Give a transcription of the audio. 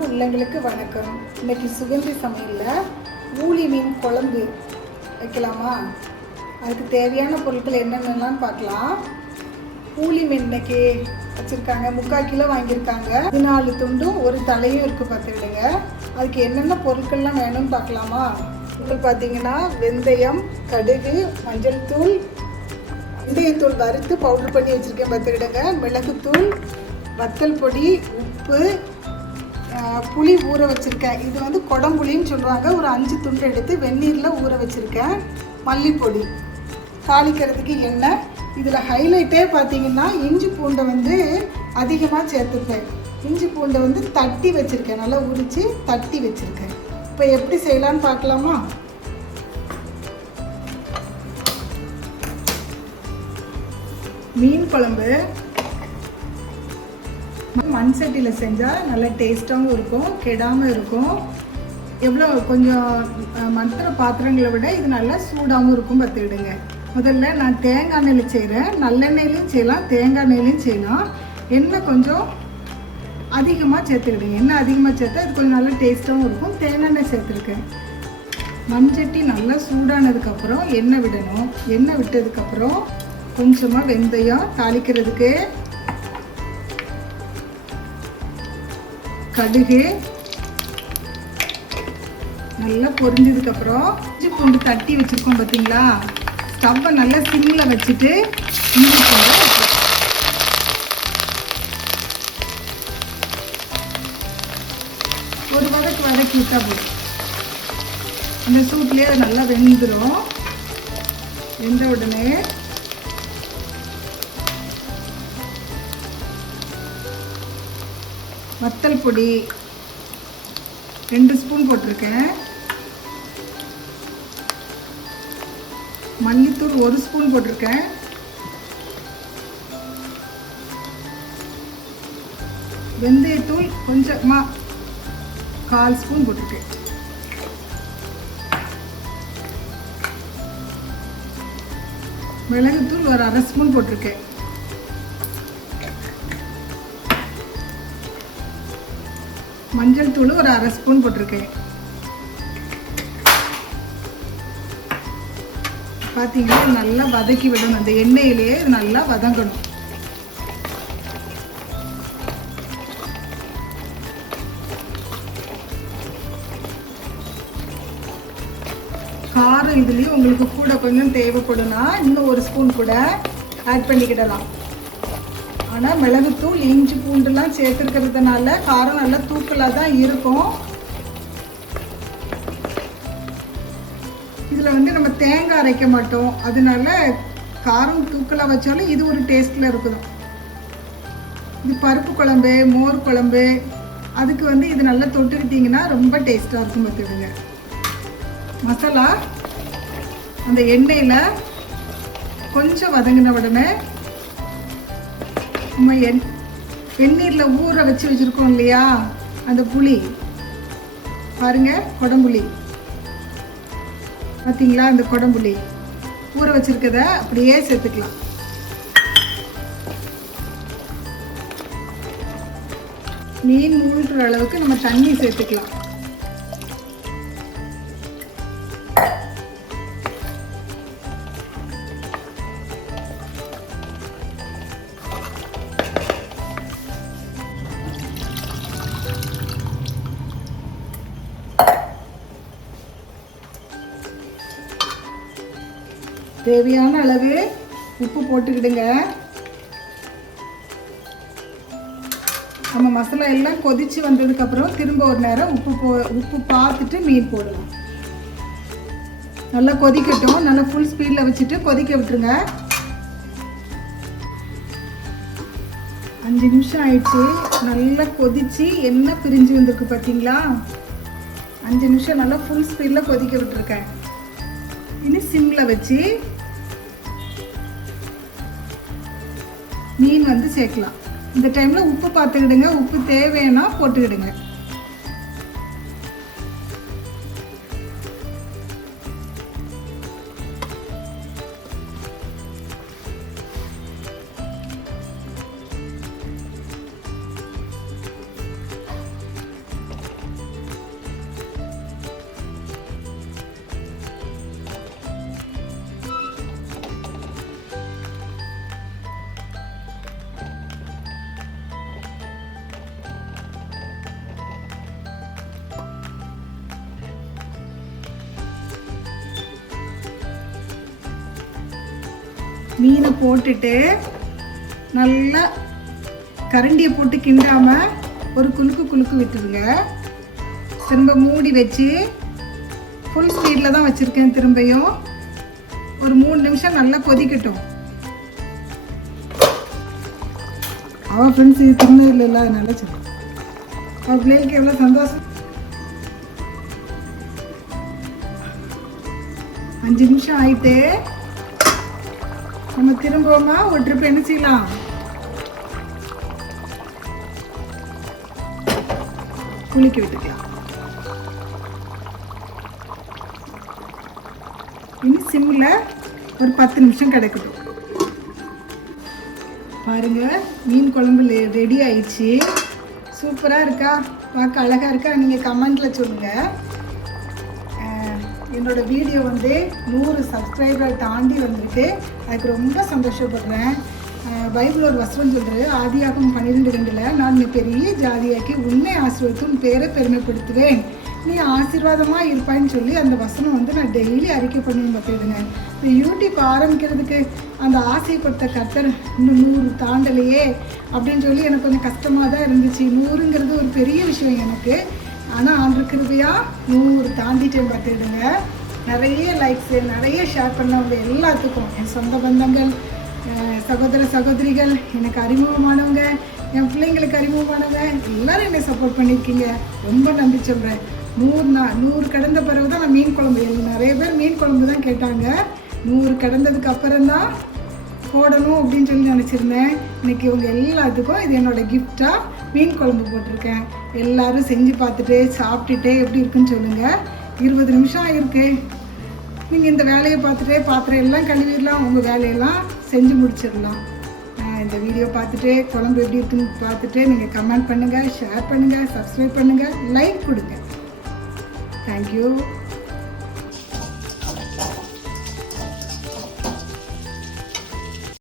அன்பு உள்ளங்களுக்கு வணக்கம். இன்னைக்கு சுகந்தி சமையலில் ஊளி மீன் குழம்பு வைக்கலாமா? அதுக்கு தேவையான பொருட்கள் என்னென்னலாம் பார்க்கலாம். ஊளி மீன் இன்னைக்கு வச்சுருக்காங்க, 3/4 கிலோ வாங்கியிருக்காங்க. 14 துண்டும் ஒரு தலையும் இருக்குது பார்த்துக்கிடுங்க. அதுக்கு என்னென்ன பொருட்கள்லாம் வேணும்னு பார்க்கலாமா? பொருட்கள் பார்த்தீங்கன்னா வெந்தயம், கடுகு, மஞ்சள் தூள், வெந்தயத்தூள் வறுத்து பவுடர் பண்ணி வச்சுருக்கேன் பார்த்துக்கிடுங்க, மிளகுத்தூள், வத்தல் பொடி, உப்பு, புளி ஊற வச்சுருக்கேன். இது வந்து குடம்புளின்னு சொல்லுவாங்க. ஒரு 5 துண்டு எடுத்து வெந்நீரில் ஊற வச்சுருக்கேன். மல்லிப்பொடி, தாளிக்கிறதுக்கு எண்ணெய். இதில் ஹைலைட்டே பார்த்தீங்கன்னா இஞ்சி பூண்டை வந்து அதிகமாக சேர்த்துப்பேன். இஞ்சி பூண்டை வந்து தட்டி வச்சுருக்கேன், நல்லா உரித்து தட்டி வச்சுருக்கேன். இப்போ எப்படி செய்யலான்னு பார்க்கலாமா? மீன் குழம்பு மண் சட்டியில் செஞ்சால் நல்லா டேஸ்ட்டாகவும் இருக்கும், கெடாமல் இருக்கும். எவ்வளோ கொஞ்சம் மற்ற பாத்திரங்களை விட இது நல்லா சூடாகவும் இருக்கும் பார்த்துக்கிடுங்க. முதல்ல நான் தேங்காய் எண்ணெயில் செய்கிறேன். நல்லெண்ணெயிலையும் செய்யலாம், தேங்காய் எண்ணெயிலையும் செய்யலாம். எண்ணெய் கொஞ்சம் அதிகமாக சேர்த்துக்கிடுங்க. எண்ணெய் அதிகமாக சேர்த்தா இது கொஞ்சம் நல்லா டேஸ்ட்டாகவும் இருக்கும். தேங்காய் எண்ணெய் சேர்த்துருக்கேன். மண்சட்டி நல்லா சூடானதுக்கப்புறம் எண்ணெய் விடணும். எண்ணெய் விட்டதுக்கப்புறம் கொஞ்சமாக வெந்தயம் தாளிக்கிறதுக்கு, கடுகு நல்லா பொரிஞ்சதுக்கப்புறம் இஞ்சி பூண்டு தட்டி வச்சுருக்கோம் பார்த்தீங்களா, ஸ்டவ்வை நல்லா சிம்மில் வச்சுட்டு இஞ்சி பூண்டை ஒரு வதக்கி விட்டால் போதும். அந்த சூட்லேயே அது நல்லா வெந்துடும். வெந்த உடனே வத்தல் பொடி 2 ஸ்பூன் போட்டிருக்கேன். மல்லித்தூள் 1 ஸ்பூன் போட்டிருக்கேன். வெந்தயத்தூள் கொஞ்சமாக 1/4 ஸ்பூன் போட்டிருக்கேன். மிளகுத்தூள் ஒரு 1/2 ஸ்பூன் போட்டிருக்கேன். மஞ்சள் தூள் ஒரு 1/2 ஸ்பூன் போட்டிருக்கேன். பார்த்தீங்கன்னா நல்லா வதக்கி விடணும். அந்த எண்ணெயிலேயே நல்லா வதங்கணும். காரம் இதுலேயும் உங்களுக்கு கூட கொஞ்சம் தேவைப்படும்னா இன்னும் 1 ஸ்பூன் கூட ஆட் பண்ணிக்கிடலாம். ஆனால் மிளகுத்தூள் இஞ்சி பூண்டுலாம் சேர்த்துருக்கிறதுனால காரம் நல்லா தூக்கலாக தான் இருக்கும். இதில் வந்து நம்ம தேங்காய் அரைக்க மாட்டோம், அதனால காரம் தூக்கலாக வச்சாலும் இது ஒரு டேஸ்ட்டில் இருக்கணும். இது பருப்பு குழம்பு, மோர் குழம்பு, அதுக்கு வந்து இது நல்லா தொட்டுக்கிட்டிங்கன்னா ரொம்ப டேஸ்ட்டாக இருக்கும் பார்த்துடுங்க. மசாலா அந்த எண்ணெயில் கொஞ்சம் வதங்கின உடனே நம்ம வெந்நீரில் ஊற வச்சுருக்கோம் இல்லையா, அந்த புளி பாருங்கள், குடம்புளி பார்த்தீங்களா, அந்த குடம்புளி ஊற வச்சுருக்கத அப்படியே சேர்த்துக்கலாம். மீன் மூழ்கிற அளவுக்கு நம்ம தண்ணி சேர்த்துக்கலாம். தேவையான அளவு உப்பு போட்டுக்கிடுங்க. நம்ம மசாலா எல்லாம் கொதிச்சு வந்ததுக்கப்புறம் திரும்ப ஒரு நேரம் உப்பு பார்த்துட்டு மீன் போடலாம். நல்லா கொதிக்கட்டும். நல்லா ஃபுல் ஸ்பீடில் வச்சுட்டு கொதிக்க விட்டுருங்க. 5 நிமிஷம் ஆயிடுச்சு. நல்லா கொதிச்சு எண்ணெய் பிரிஞ்சு வந்திருக்கு பார்த்தீங்களா. 5 நிமிஷம் நல்லா ஃபுல் ஸ்பீடில் கொதிக்க விட்டுருக்கேன். இனி சிம்மில் வச்சு மீன் வந்து சேர்க்கலாம். இந்த டைமில் உப்பு பார்த்துக்கிடுங்க. உப்பு தேவைன்னா போட்டுக்கிடுங்க. மீனை போட்டுட்டு நல்லா கரண்டியை போட்டு கிண்டாமல் ஒரு குலுக்கு விட்டுருங்க. திரும்ப மூடி வச்சு ஃபுல் ஸ்பீடில் தான் வச்சுருக்கேன். திரும்பியும் ஒரு 3 நிமிஷம் நல்லா கொதிக்கட்டும். அவள் ஃப்ரெண்ட்ஸ் இது தின்னதில்லை, இல்லை அதனால சொல்லு. அவள் பிள்ளைகளுக்கு எவ்வளோ சந்தோஷம். 5 நிமிஷம் ஆயிட்டு நம்ம திரும்பவுமா ஒரு ட்ரிப் என்ன செய்யலாம், குளிக்க விட்டுக்கலாம். இனி சிம்மில் ஒரு 10 நிமிஷம் கிடைக்கட்டும். பாருங்க, மீன் குழம்பு ரெடி ஆயிடுச்சு. சூப்பராக இருக்கா, பார்க்க அழகாக இருக்கா? நீங்கள் கமெண்ட்டில் சொல்லுங்கள். என்னோடய வீடியோ 100 சப்ஸ்கிரைபர் தாண்டி வந்திருக்கு. அதுக்கு ரொம்ப சந்தோஷப்படுறேன். பைபிள் ஒரு வசனம் சொல்கிறது, ஆதியாகமம் 12:2, நான் நீ பெரிய ஜாதியாக்கி உன்னை ஆசீர்வதித்து பேரை பெருமைப்படுத்துவேன், நீ ஆசீர்வாதமாக இருப்பான்னு சொல்லி அந்த வசனம் நான் டெய்லி அறிக்கை பண்ணி பார்த்துடுங்க. இந்த யூடியூப் ஆரம்பிக்கிறதுக்கு அந்த ஆசைப்பட்ட கர்த்தர் இன்னும் 100 தாண்டலையே அப்படின்னு சொல்லி எனக்கு கொஞ்சம் கஷ்டமாக தான் இருந்துச்சு. 100ங்கிறது ஒரு பெரிய விஷயம் எனக்கு. ஆனால் ஆண்டு கிருபையாக 100 தாண்டிட்டேன் பார்த்துடுங்க. நிறைய லைக்ஸு, நிறைய ஷேர் பண்ணவங்க எல்லாத்துக்கும், என் சொந்த பந்தங்கள், சகோதர சகோதரிகள், எனக்கு அறிமுகமானவங்க, என் பிள்ளைங்களுக்கு அறிமுகமானவங்க எல்லோரும் என்னை சப்போர்ட் பண்ணியிருக்கீங்க. ரொம்ப நன்றி சொல்கிறேன். 100 கடந்த பிறகு தான் நான் மீன் குழம்பு, நிறைய பேர் மீன் குழம்பு தான் கேட்டாங்க. 100 கடந்ததுக்கு அப்புறம்தான் போடணும் அப்படின்னு சொல்லி நினச்சிருந்தேன். இன்றைக்கி இவங்க எல்லாத்துக்கும் இது என்னோடய கிஃப்டாக மீன் குழம்பு போட்டிருக்கேன். எல்லோரும் செஞ்சு பார்த்துட்டு சாப்பிட்டுட்டு எப்படி இருக்குன்னு சொல்லுங்கள். 20 நிமிஷம் ஆகிருக்கு. நீங்கள் இந்த வேலையை பார்த்துட்டு பாத்திரம் எல்லாம் கழுவிடலாம், உங்கள் வேலையெல்லாம் செஞ்சு முடிச்சிடலாம். இந்த வீடியோ பார்த்துட்டு குழம்பு எப்படி இருக்குன்னு பார்த்துட்டு நீங்கள் கமெண்ட் பண்ணுங்கள், ஷேர் பண்ணுங்கள், சப்ஸ்கிரைப் பண்ணுங்கள், லைக் கொடுங்க. தேங்க்யூ.